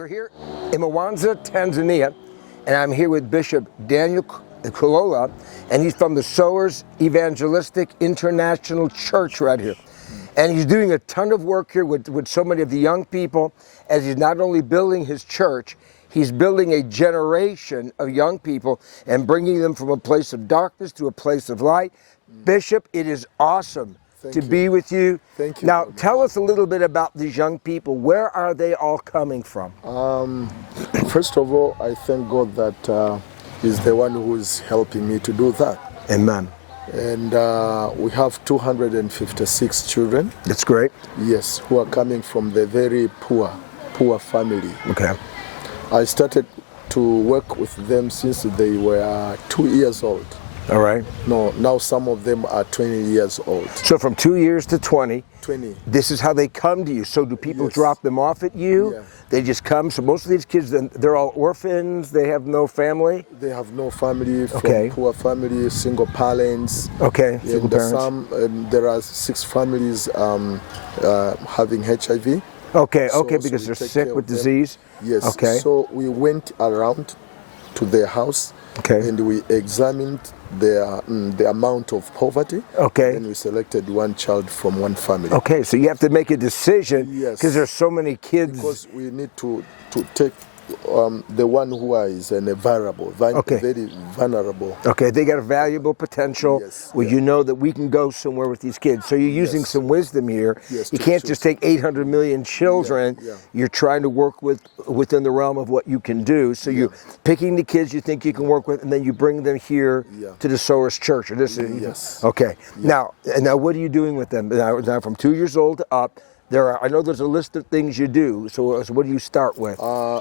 We're here in Mwanza, Tanzania, and I'm here with Bishop Daniel Kulola, and he's from the Sowers Evangelistic International Church right here. And he's doing a ton of work here with so many of the young people, as he's not only building his church, he's building a generation of young people and bringing them from a place of darkness to a place of light. Bishop, it is awesome to be with you. Thank you. Now, tell us a little bit about these young people. Where are they all coming from? First of all, I thank God that He's the one who is helping me to do that. Amen. And we have 256 children. That's great. Yes, who are coming from the very poor family. Okay. I started to work with them since they were 2 years old. All right. No, now some of them are 20 years old. So from 2 years to 20, 20. This is how they come to you. So do people Yes. drop them off at you? Yeah. They just come. So most of these kids, they're all orphans. They have no family. They have no family, from Okay. poor family, single parents. Okay, single And parents. there are 6 families having HIV. Okay, So- okay, so because we they're take sick care with of them. disease. Yes. Okay. So we went around to their house. Okay. And we examined the amount of poverty. Okay. And we selected one child from one family. Okay, so you have to make a decision Yes. because there's so many kids. Because we need to take the one who is vulnerable, Okay. very vulnerable. Okay, they got a valuable potential. Yes, Well, yeah. you know that we can go somewhere with these kids. So you're using Yes. some wisdom here. Yes, You to can't choose. just take 800 million children. Yeah. You're trying to work within the realm of what you can do. So you're picking the kids you think you can work with, and then you bring them here Yeah. to the Sowers Church. Or this is, Yes. Okay. Now, what are you doing with them? Now from 2 years old up, I know there's a list of things you do. So what do you start with?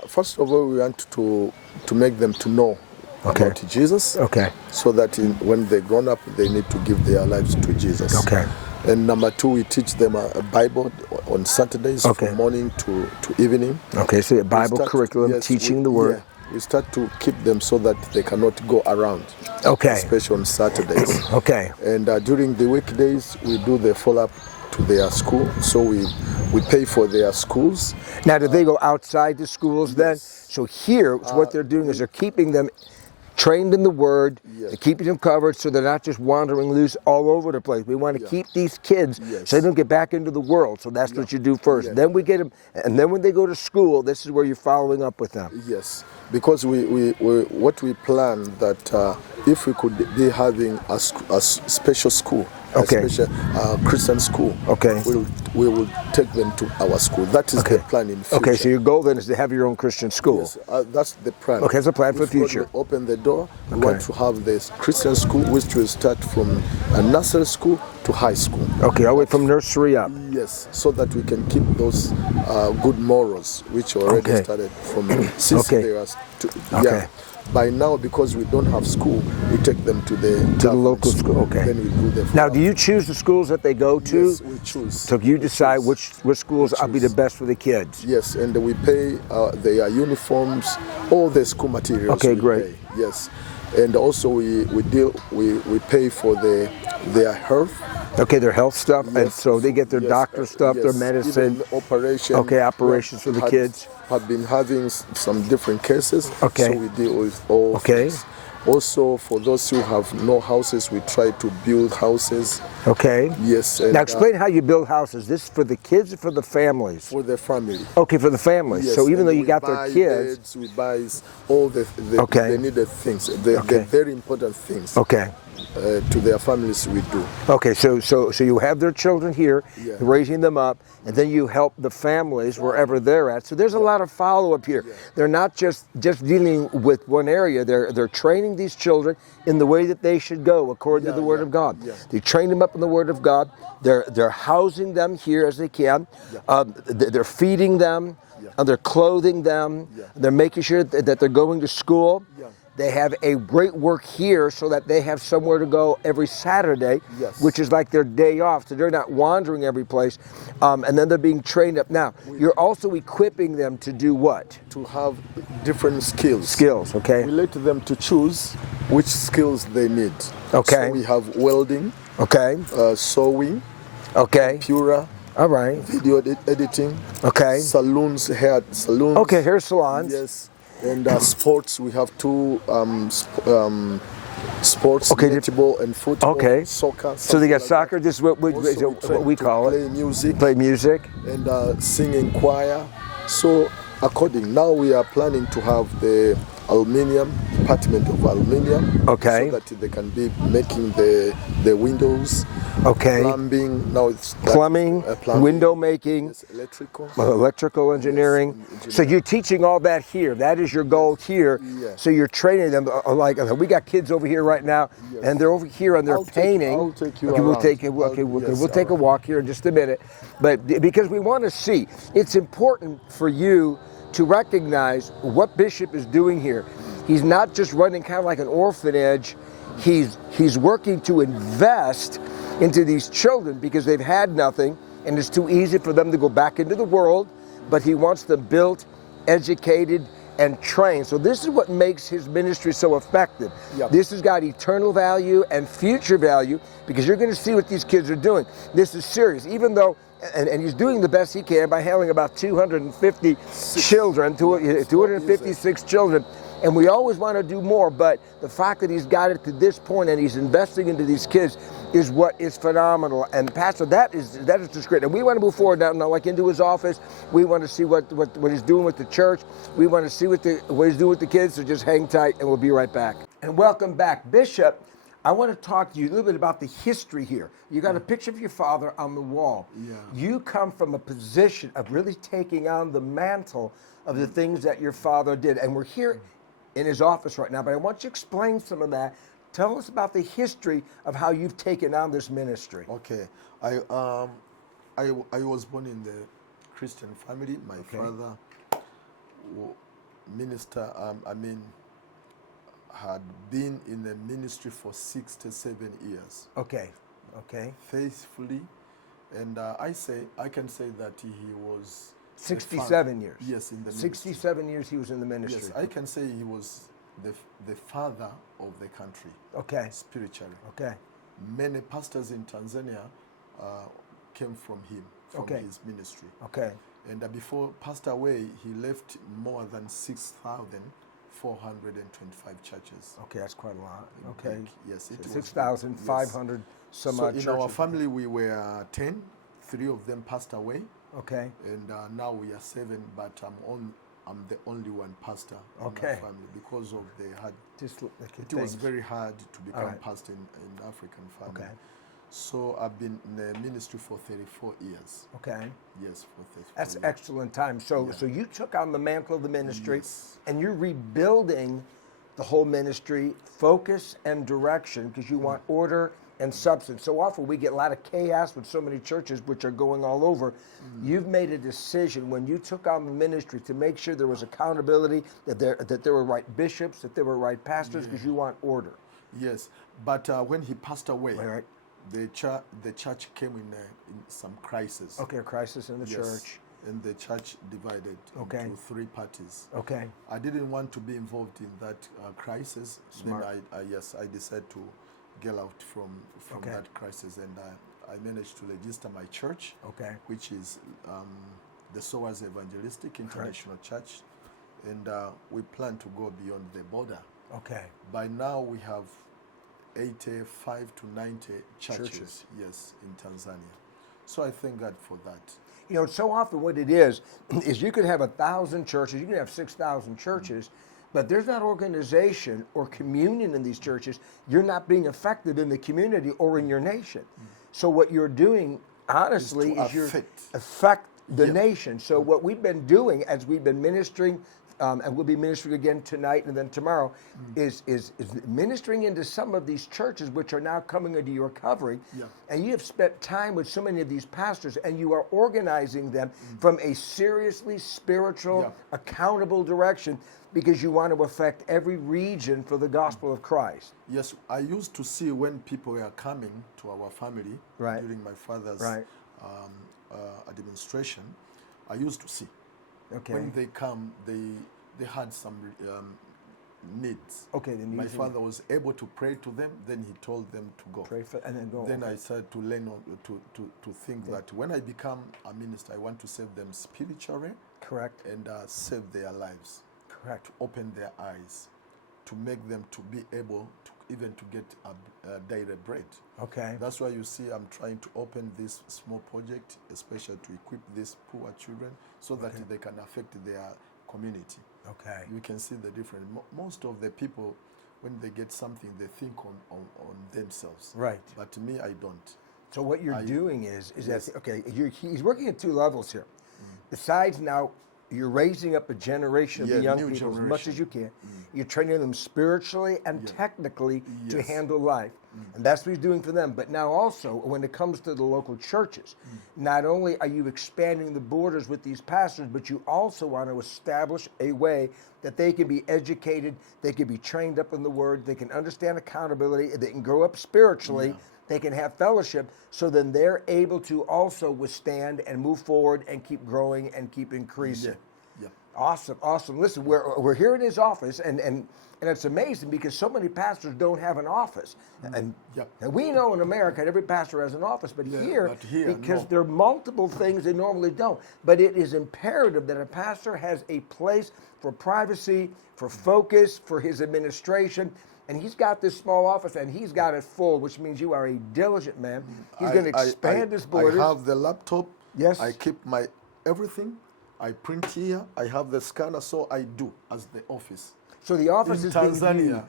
First of all, we want to make them to know Okay. about Jesus. Okay. So that when they're grown up, they need to give their lives to Jesus. Okay. And number 2, we teach them a Bible on Saturdays Okay. from morning to evening. Okay, so a Bible We start- curriculum, yes, teaching the Word. Yeah, we start to keep them so that they cannot go around. Okay. Especially on Saturdays. Okay. And during the weekdays, we do the follow-up to their school. So we pay for their schools. Now, do they go outside the schools then? So here, what they're doing is they're keeping them trained in the Word, Yes. they're keeping them covered so they're not just wandering loose all over the place. We want to keep these kids Yes. so they don't get back into the world. So that's what you do first. Yeah. Then we get them, and then when they go to school, this is where you're following up with them. Yes, because what we plan that if we could be having a special school, Okay. a special Christian school, Okay. we will take them to our school. That is the plan in future. Okay, so your goal then is to have your own Christian school. Yes, that's the plan. Okay, that's a plan for If the God future. will open the door. We Okay. want to have this Christian school, which will start from a nursery school to high school. Okay, all the way from nursery up. Yes, so that we can keep those good morals, which already Okay. started from since Okay. they were Okay. yeah. By now, because we don't have school, we take them to the local school. Okay. Then we do the Now, do you choose the schools that they go to? Yes, we choose. So you We decide choose. which schools will be the best for the kids. Yes, and we pay their uniforms, all the school materials. Okay, we great. pay. Yes, and also we pay for their health. Okay, their health stuff, and Yes. so they get their Yes, doctor stuff, their yes, medicine. even operation. Okay, operations for the kids. Have been having some different cases. Okay. So we deal with all. Okay. things. Also, for those who have no houses, we try to build houses. Okay. Yes. And, Now explain how you build houses. This is for the kids or for the families? for the family. Okay, for the families. Yes, So even and though you we got their buy kids. beds, we buy all the Okay. needed things, the Okay. very important things Okay. to their families we do. Okay, so you have their children here, Yeah. raising them up, and then you help the families wherever they're at. So there's a lot of follow-up here. They're not just dealing with one area. They're training these children in the way that they should go according to the Word of God. Yeah. They train them up in the Word of God. They're housing them here as they can. They're feeding them. And they're clothing them. They're making sure that they're going to school. They have a great work here so that they have somewhere to go every Saturday, Yes. which is like their day off. So they're not wandering every place. And then they're being trained up. Now, you're also equipping them to do what? To have different skills. Skills, okay? We let them to choose which skills they need. Okay. So we have welding, Okay, sewing, okay, pura, All right. video editing. Okay. Salons, hair salons. Okay, hair salons. Yes. And sports, we have two sports, Okay, netball and football, okay. soccer. So they got like soccer. This is what we Also, call play it. music. Play music. And sing in choir. So now we are planning to have the department of aluminium. Okay. So that they can be making the windows. Okay. Plumbing. Now it's Plumbing, plumbing, window making. yes, electrical. Electrical engineering. Yes, So you're teaching all that here. That is your goal here. Yeah. So you're training them. Like we got kids over here right now, Yes. and they're over here and they're painting. I'll take you Okay, we'll around. take it. Okay, we'll Yes, take a around. walk here in just a minute. But because we want to see, it's important for you to recognize what Bishop is doing here. He's not just running kind of like an orphanage. He's working to invest into these children because they've had nothing and it's too easy for them to go back into the world, but he wants them built, educated, and trained. So this is what makes his ministry so effective. Yep. This has got eternal value and future value because you're going to see what these kids are doing. This is serious, even though, and he's doing the best he can by handling about 250 children, 256 children. And we always want to do more, but the fact that he's got it to this point and he's investing into these kids is what is phenomenal. And Pastor, that is just great. And we want to move forward now, like into his office. We want to see what he's doing with the church. We want to see what he's doing with the kids. So just hang tight, and we'll be right back. And welcome back, Bishop. I want to talk to you a little bit about the history here. You got a picture of your father on the wall. Yeah. You come from a position of really taking on the mantle of the things that your father did, and we're here in his office right now, but I want you to explain some of that. Tell us about the history of how you've taken on this ministry. Okay, I was born in the Christian family. My father, minister. Had been in the ministry for 67 years. Okay. Faithfully, and I can say that he was 67 years. Yes, in the ministry. 67 years he was in the ministry. Yes, I can say he was the father of the country. Okay. Spiritually. Okay. Many pastors in Tanzania came from him, from his ministry. Okay. And before passed away, he left more than 6,425 churches. Okay, that's quite a lot. Okay. Yes, it So was 6,500 some so odd in churches. our family, we were 10. 3 of them passed away. Okay. And now we are 7, but I'm the only one pastor in my family because of it was very hard to become pastor in African family. Okay. So I've been in the ministry for 34 years. Okay. Yes, for 34 That's years. excellent time. So Yeah. so you took on the mantle of the ministry, Yes. and you're rebuilding the whole ministry, focus and direction, because you want order and substance. So often we get a lot of chaos with so many churches which are going all over. You've made a decision when you took on the ministry to make sure there was accountability, that there were right bishops, that there were right pastors, because you want order. Yes, but when he passed away, Right. the church came in some crisis. Okay, a crisis in the church. And the church divided into 3 parties. Okay. I didn't want to be involved in that crisis. Smart. Then I decided to get out from that crisis, and I managed to register my church, which is the Sowers Evangelistic International Church, and we plan to go beyond the border. Okay. By now we have 85 to 90 churches. Yes, in Tanzania. So I thank God for that. You know, so often what it is you could have 1,000 churches, you can have 6,000 churches, but there's not organization or communion in these churches. You're not being effective in the community or in your nation. So what you're doing, honestly, is you're affect the nation. So what we've been doing as we've been ministering, and we'll be ministering again tonight and then tomorrow, is ministering into some of these churches which are now coming into your covering. Yeah. And you have spent time with so many of these pastors, and you are organizing them from a seriously spiritual, accountable direction, because you want to affect every region for the gospel of Christ. Yes, I used to see when people were coming to our family during my father's administration. I used to see. Okay. When they come, they had some needs. Okay, the needs. My father was able to pray to them. Then he told them to go. Pray for, and then go. Then okay. I started to learn to think that when I become a minister, I want to save them spiritually. Correct. And save their lives. Correct. To open their eyes, to make them to be able to even to get a daily bread. Okay. That's why you see I'm trying to open this small project, especially to equip these poor children so that they can affect their community. Okay. You can see the difference. Most of the people, when they get something, they think on themselves. Right. But me, I don't. So what you're doing is that, okay, he's working at two levels here. Besides now, you're raising up a generation of the young people as much as you can. You're training them spiritually and technically to handle life. And that's what he's doing for them. But now also, when it comes to the local churches, not only are you expanding the borders with these pastors, but you also want to establish a way that they can be educated, they can be trained up in the Word, they can understand accountability, they can grow up spiritually, they can have fellowship, so then they're able to also withstand and move forward and keep growing and keep increasing. Awesome, awesome. Listen, we're here in his office, and it's amazing because so many pastors don't have an office. And we know in America every pastor has an office, but here because there are multiple things they normally don't. But it is imperative that a pastor has a place for privacy, for focus, for his administration. And he's got this small office, and he's got it full, which means you are a diligent man. He's going to expand his borders. I have the laptop. Yes. I keep my everything. I print here. I have the scanner, so I do as the office. So the office is Tanzania.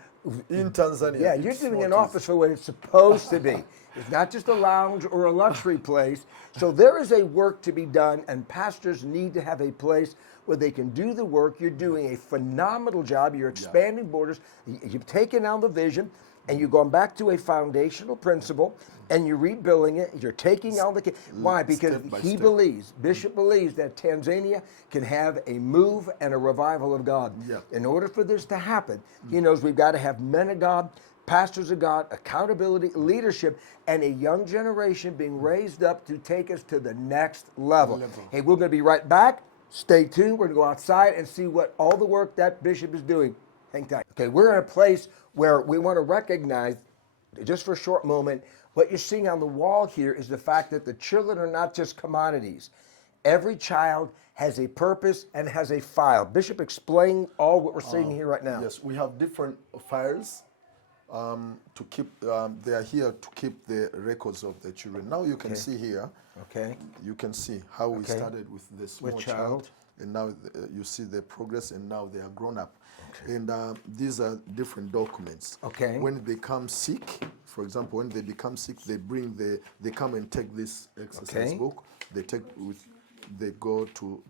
In Tanzania. Yeah, you're doing an office for what it's supposed to be. It's not just a lounge or a luxury place. So there is a work to be done, and pastors need to have a place where they can do the work. You're doing a phenomenal job. You're expanding borders. You've taken on the vision, and you've gone back to a foundational principle, and you're rebuilding it. You're taking on the... Why? Because he believes, Bishop believes that Tanzania can have a move and a revival of God. In order for this to happen, he knows we've got to have men of God, pastors of God, accountability, leadership, and a young generation being raised up to take us to the next level. Hey, we're going to be right back. Stay tuned. We're going to go outside and see what all the work that Bishop is doing. Hang tight. Okay, we're in a place where we want to recognize, just for a short moment, what you're seeing on the wall here is the fact that the children are not just commodities. Every child has a purpose and has a file. Bishop, explain all what we're seeing here right now. Yes, we have different files to keep. They are here to keep the records of the children. Now you can see here. Okay. You can see how we started with the small child, and now you see the progress, and now they are grown up. Okay. And these are different documents. Okay. When they come sick, for example, when they become sick, they come and take this exercise book. They go to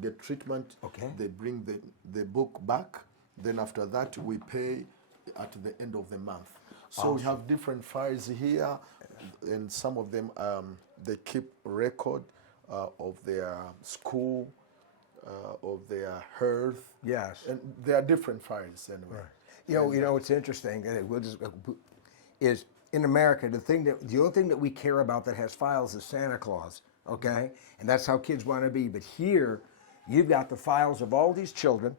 get treatment. Okay. They bring the book back. Then after that, we pay at the end of the month. So we have different files here, and some of them they keep record of their school, of their health. Yes. And there are different files anyway. Right. You know, it's interesting. We'll just is in America the only thing that we care about that has files is Santa Claus. Okay, and that's how kids want to be. But here, you've got the files of all these children,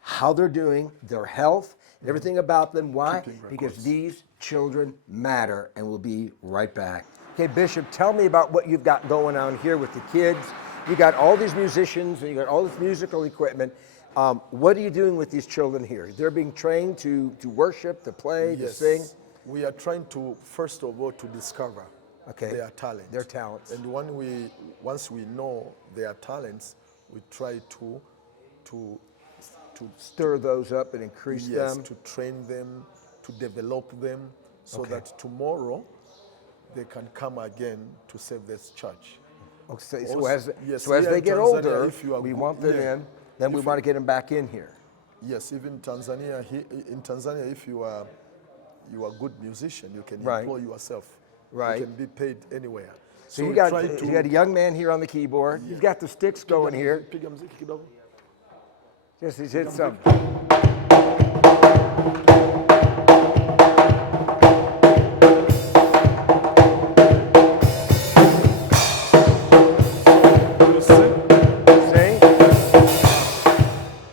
how they're doing, their health, and everything about them. Why? Because these children matter, and we'll be right back. Okay, Bishop, tell me about what you've got going on here with the kids. You got all these musicians, and you got all this musical equipment. What are you doing with these children here? They're being trained to worship, to play, to sing? We are trying to, first of all, to discover their talent. Their talents. And once we know their talents, we try to stir those up and increase them. To train them, to develop them, so that tomorrow they can come again to save this church. Okay, so as they get older, we want them in, then we want to get them back in here. Yes, even Tanzania. In Tanzania, if you are a good musician, you can employ yourself. Right. You can be paid anywhere. So you got a young man here on the keyboard. He's got the sticks going here. Just he's hit something.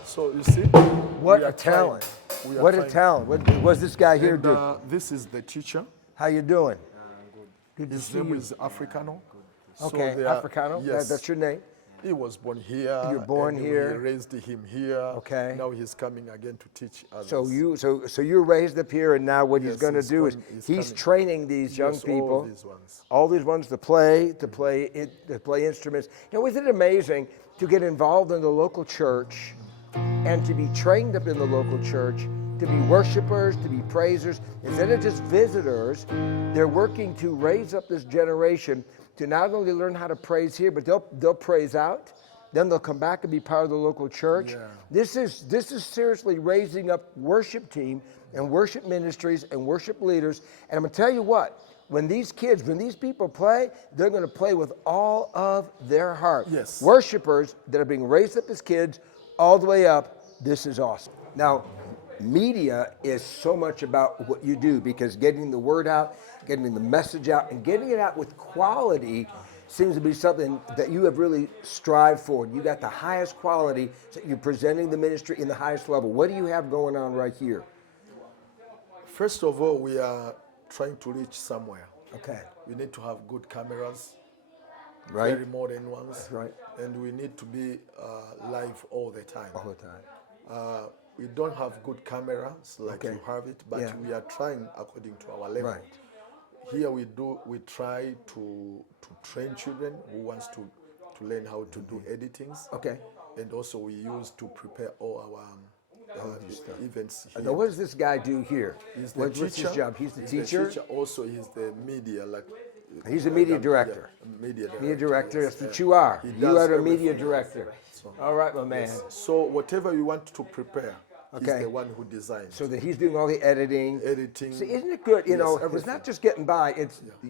So you see? What a talent. we are What a trying- talent. What's this guy here And, do? this is the teacher. How you doing? Good to His see name you. is Africano. Okay, they are- Africano? Yes. That's your name? He was born here. You're born and here. We raised him here. Okay. Now he's coming again to teach others. So you're raised up here, and now what he's Yes, going to he's do is going- he's he's coming. training these young Yes, people, all these ones. all these ones to play instruments. You know, isn't it amazing to get involved in the local church and to be trained up in the local church, to be worshipers, to be praisers, instead of just visitors? They're working to raise up this generation to not only learn how to praise here, but they'll praise out. Then they'll come back and be part of the local church. Yeah. This is seriously raising up worship team and worship ministries and worship leaders. And I'm going to tell you what, when these people play, they're going to play with all of their heart. Yes. Worshipers that are being raised up as kids all the way up, this is awesome. Now, media is so much about what you do, because getting the word out, getting the message out, and getting it out with quality seems to be something that you have really strived for. You got the highest quality, so you're presenting the ministry in the highest level. What do you have going on right here? First of all, we are trying to reach somewhere. Okay. We need to have good cameras, Right? very modern ones. Right. And we need to be live all the time. All the time. We don't have good cameras like Okay. you have it, but Yeah. we are trying according to our level. Right. Here we try to train children who wants to learn how to do editings. Okay. And also we use to prepare all our events here. Now, what does this guy do here? He's the What's his teacher. job? He's the He's teacher? Also, he's the media, He's the media director. Yeah, media director. Media director, yes. that's what you are. He You does are the media everything. director. So- All right, my man. Yes. So whatever you want to prepare, Okay. he's the one who designs. So that he's doing all the editing. Editing. See, isn't it good? You Yes, know, it's everything. not just getting by.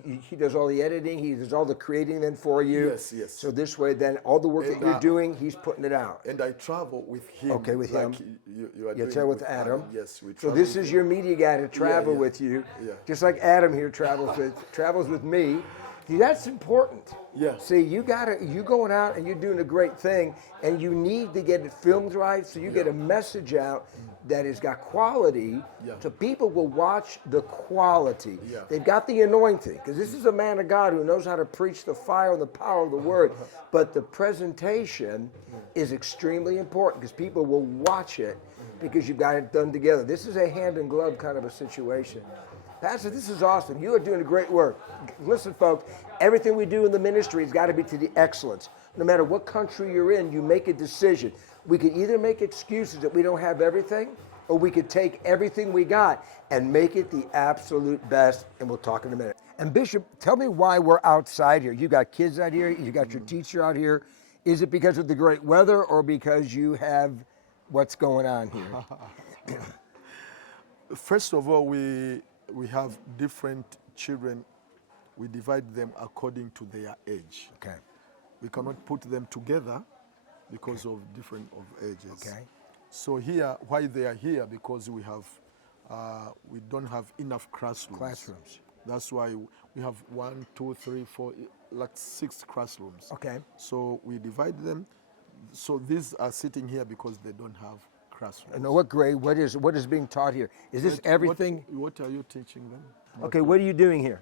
He does all the editing. He does all the creating then for you. Yes, yes. So this way, then all the work And, that you're doing, he's putting it out. And I travel with him. Okay, with him. You are You doing travel with Adam. Yes, we So travel this with is him. your media guy to travel yeah. with you, Yeah. just like Adam here travels with me. See, that's important. Yeah. See, you going out and you're doing a great thing, and you need to get it filmed right, so you get a message out that has got quality, Yeah. so people will watch the quality. Yeah. They've got the anointing, because this is a man of God who knows how to preach the fire and the power of the word. But the presentation is extremely important, because people will watch it because you've got it done together. This is a hand in glove kind of a situation. Pastor, this is awesome. You are doing a great work. Listen, folks, everything we do in the ministry has got to be to the excellence. No matter what country you're in, you make a decision. We could either make excuses that we don't have everything, or we could take everything we got and make it the absolute best, and we'll talk in a minute. And Bishop, tell me why we're outside here. You got kids out here, you got your teacher out here. Is it because of the great weather, or because you have what's going on here? First of all, we have different children. We divide them according to their age. Okay. We cannot put them together because of different of ages. Okay. So here, why they are here? Because we don't have enough classrooms. That's why we have 1, 2, 3, 4, like 6 classrooms. Okay. So we divide them. So these are sitting here because they don't have classrooms. And what grade? What is being taught here? Is this everything? What are you teaching them? Okay. What are you doing here?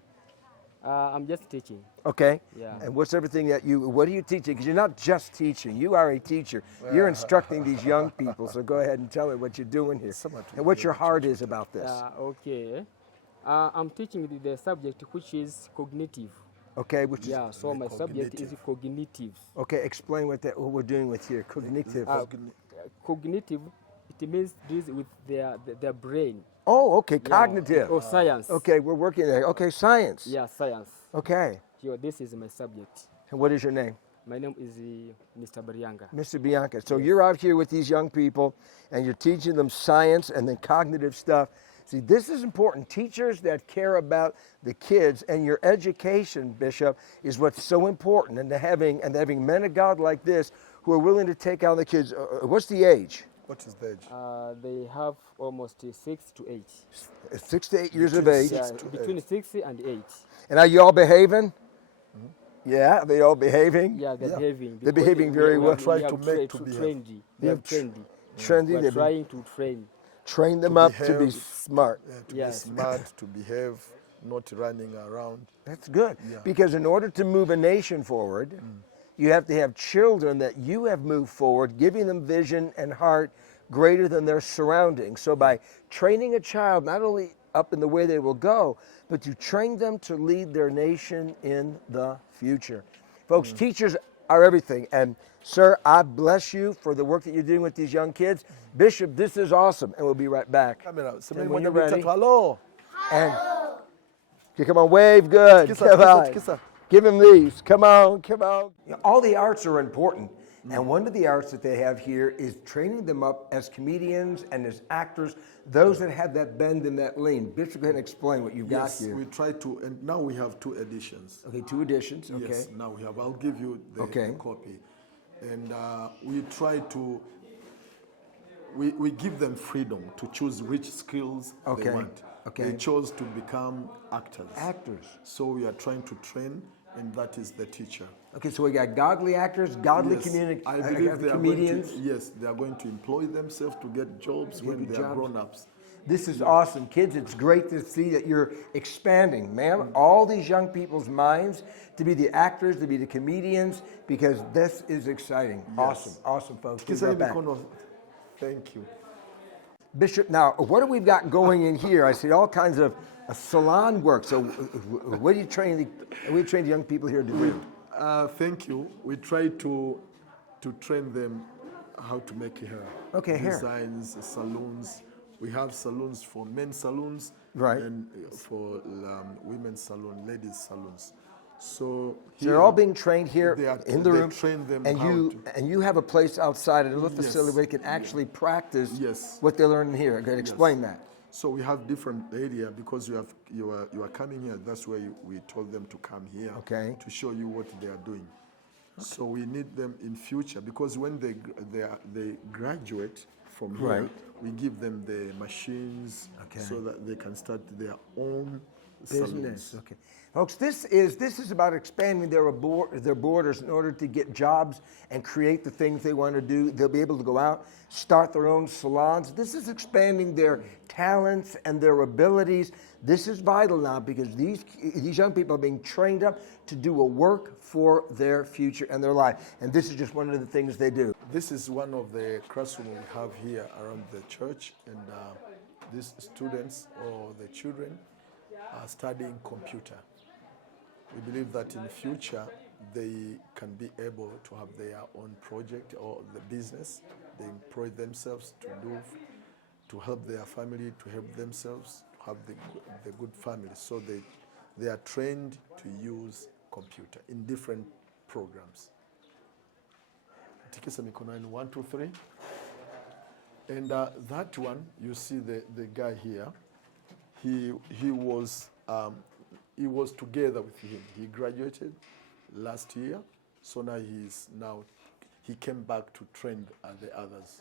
I'm just teaching. Okay. Yeah. And what's everything that what are you teaching? Because you're not just teaching. You are a teacher. You're instructing these young people. So go ahead and tell me what you're doing here and what your heart is about this. Okay. I'm teaching the subject which is cognitive. Okay. Which is So my subject is cognitive. okay. Explain what we're doing with here. Cognitive. Cognitive, it means deals with their brain. Oh, okay. Cognitive. Or science. Okay, we're working there. Okay, science. Yeah, science. Okay. This is my subject. And what is your name? My name is Mr. Barianga. Mr. Bianca. So you're out here with these young people and you're teaching them science and then cognitive stuff. See, this is important. Teachers that care about the kids and your education, Bishop, is what's so important. And having men of God like this who are willing to take on the kids. What's the age? What is the age? They have almost 6 to 8. 6 to 8 years of age. Yeah, between 6 and 8. And are you all behaving? Yeah, are they all behaving? Yeah, they're behaving. They're behaving very well. Try We to have make to to behave. trendy. They are trendy. Trendy. We're they're trying to train. Train them to up to be behave, smart. to Yes. be smart, to behave, not running around. That's good. Yeah. Because in order to move a nation forward, you have to have children that you have moved forward, giving them vision and heart greater than their surroundings. So by training a child, not only up in the way they will go, but to train them to lead their nation in the future. Folks, teachers are everything. And sir, I bless you for the work that you're doing with these young kids. Bishop, this is awesome. And we'll be right back. Camera. And when you're ready. Hello. And okay, come on, wave good. Tikisa, Come tikisa, on. tikisa. Give him these. Come on, come on. All the arts are important. And one of the arts that they have here is training them up as comedians and as actors, those that have that bend and that lean. Bishop, go ahead and explain what you've Yes, got here. we try to, and now we have 2 editions. Okay, 2 editions. Okay. Yes, now we have. I'll give you the copy. And we try to, we give them freedom to choose which skills they want. Okay. They chose to become actors. Actors. So we are trying to train, and that is the teacher. Okay, so we got godly actors, godly Yes, I believe they are comedians. going to, yes, they are going to employ themselves to get jobs when they are grown-ups. This is awesome. Kids, it's great to see that you're expanding, man, all these young people's minds to be the actors, to be the comedians, because this is exciting. Awesome, awesome, folks. We'll be right back. Thank you. Bishop, now, what do we got going in here? I see all kinds of salon work. So what do you train the young people here to do? Thank you. We try to train them how to make hair. Okay, hair. Designs, salons. We have salons for men's salons, right, and for women's salon, ladies' salons. So they're all being trained here in the room, train them and you have a place outside, a little facility where they can actually practice what they learn here. Go ahead, explain that. So we have different area because you are coming here. That's why we told them to come here. Okay. To show you what they are doing. Okay. So we need them in future because when they graduate from here, we give them the machines so that they can start their own business. Salons. Okay, folks, this is about expanding their borders in order to get jobs and create the things they want to do. They'll be able to go out, start their own salons. This is expanding their talents and their abilities. This is vital now because these young people are being trained up to do a work for their future and their life. And this is just one of the things they do. This is one of the classrooms we have here around the church, and these students or the children are studying computer. We believe that in the future they can be able to have their own project or the business they employ themselves to do, to help their family, to help themselves, to have the good family. So they are trained to use computer in different programs. Tikisa mikono in 1, 2, 3. And that one, you see the guy here. He was together with him. He graduated last year, so now he came back to train the others.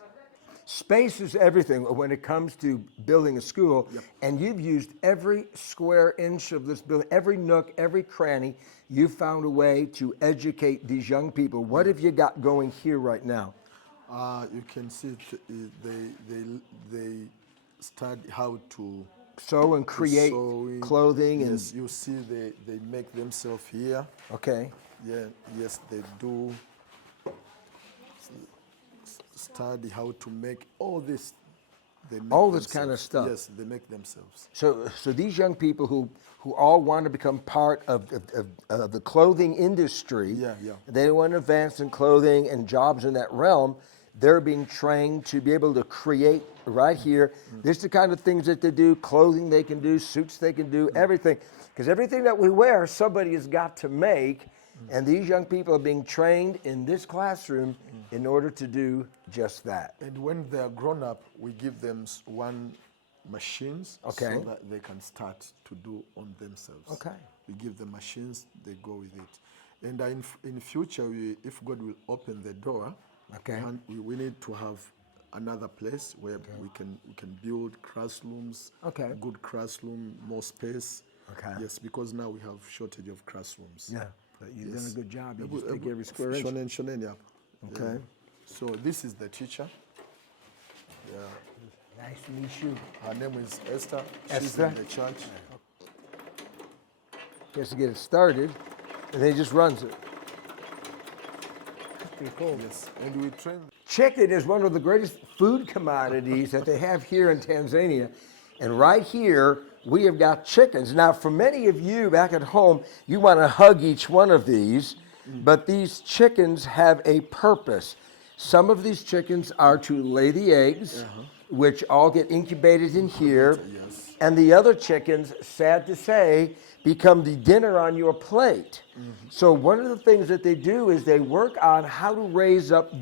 Space is everything when it comes to building a school, and you've used every square inch of this building, every nook, every cranny. You found a way to educate these young people. What have you got going here right now? You can see they study how to sew and create clothing. Yes, and you see they make themselves here. Okay. Yeah. Yes, they do study how to make all this. They make all this kind of stuff. Yes, they make themselves. So these young people who all want to become part of the clothing industry, they want to advance in clothing and jobs in that realm. They're being trained to be able to create right here. This is the kind of things that they do, clothing they can do, suits they can do, everything. Because everything that we wear, somebody has got to make. And these young people are being trained in this classroom in order to do just that. And when they are grown up, we give them one machines so that they can start to do on themselves. Okay. We give them machines, they go with it. And in future, if God will open the door, we need to have another place where we can build classrooms, good classroom, more space. Okay. Yes, because now we have shortage of classrooms. Yeah, but you've done a good job. You just take every square inch. Shonen, yeah. Okay. So this is the teacher. Yeah. Nice to meet you. Her name is Esther. She's Esther? in the church. He has to get it started, and then he just runs it. That's pretty cool. Yes, and we train. Chicken is one of the greatest food commodities that they have here in Tanzania. And right here, we have got chickens. Now, for many of you back at home, you want to hug each one of these, but these chickens have a purpose. Some of these chickens are to lay the eggs, which all get incubated in here. Yes. And the other chickens, sad to say, become the dinner on your plate. So one of the things that they do is they work on how to raise up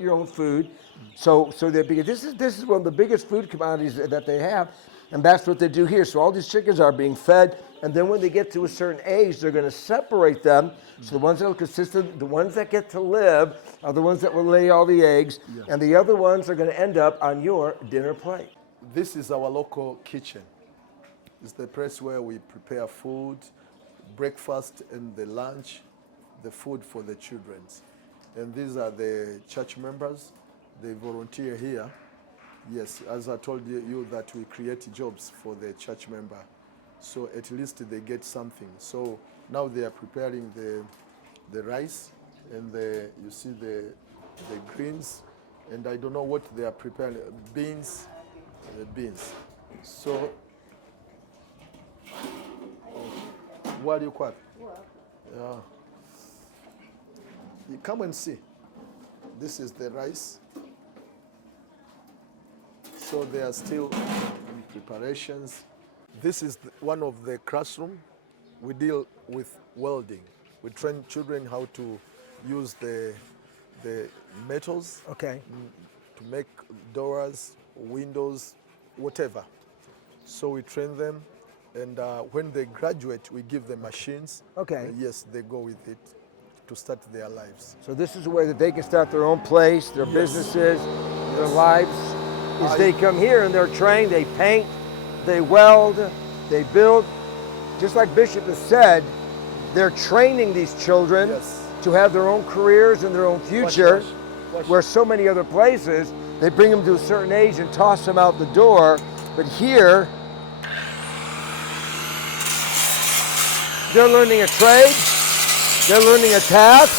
your own food. So that, because this is one of the biggest food commodities that they have, and that's what they do here. So all these chickens are being fed, and then when they get to a certain age, they're going to separate them. So the ones that are consistent, the ones that get to live, are the ones that will lay all the eggs, and the other ones are going to end up on your dinner plate. This is our local kitchen. It's the place where we prepare food, breakfast and the lunch, the food for the children. And these are the church members. They volunteer here. Yes, as I told you that we create jobs for the church member. So at least they get something. So now they are preparing the rice and you see the greens. And I don't know what they are preparing, beans. So, what do you call? Yeah. You come and see. This is the rice. So they are still in preparations. This is one of the classroom. We deal with welding. We train children how to use the metals. Okay. To make doors, windows, whatever. So we train them, and when they graduate, we give them machines. Okay. Yes, they go with it to start their lives. So this is a way that they can start their own place, their businesses, their lives. Is they come here and they're trained, they paint, they weld, they build. Just like Bishop has said, they're training these children to have their own careers and their own future, where so many other places, they bring them to a certain age and toss them out the door. But here, they're learning a trade, they're learning a task,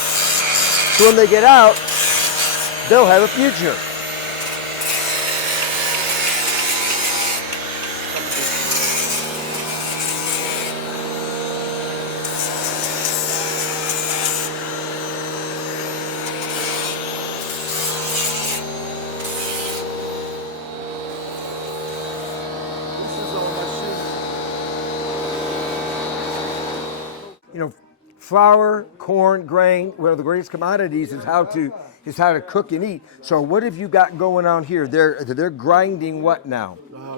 so when they get out, they'll have a future. You know, flour, corn, grain, one of the greatest commodities is how to cook and eat. So what have you got going on here? They're grinding what now?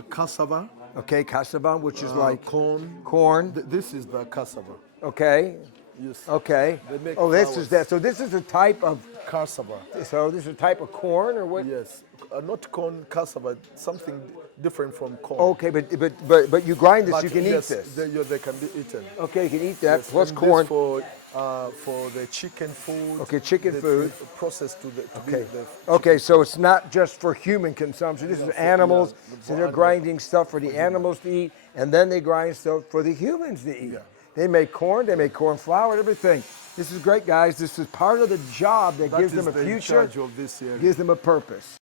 Cassava. Okay, cassava, which is like corn. Corn. This is the cassava. Okay. Yes. Okay. Oh, this is that. So this is a type of Cassava. So this is a type of corn, or what? Yes. Not corn, cassava. Something different from corn. Okay, but you grind this. But you can yes, eat this. They can be eaten. Okay, you can eat that Yes, plus and corn. This for the chicken food. Okay, chicken food. Processed to be the Okay, so it's not just for human consumption. This is animals. So they're grinding stuff for the animals to eat, and then they grind stuff for the humans to eat. Yeah. They make corn flour, everything. This is great, guys. This is part of the job that gives them a future, of this area. gives them a purpose.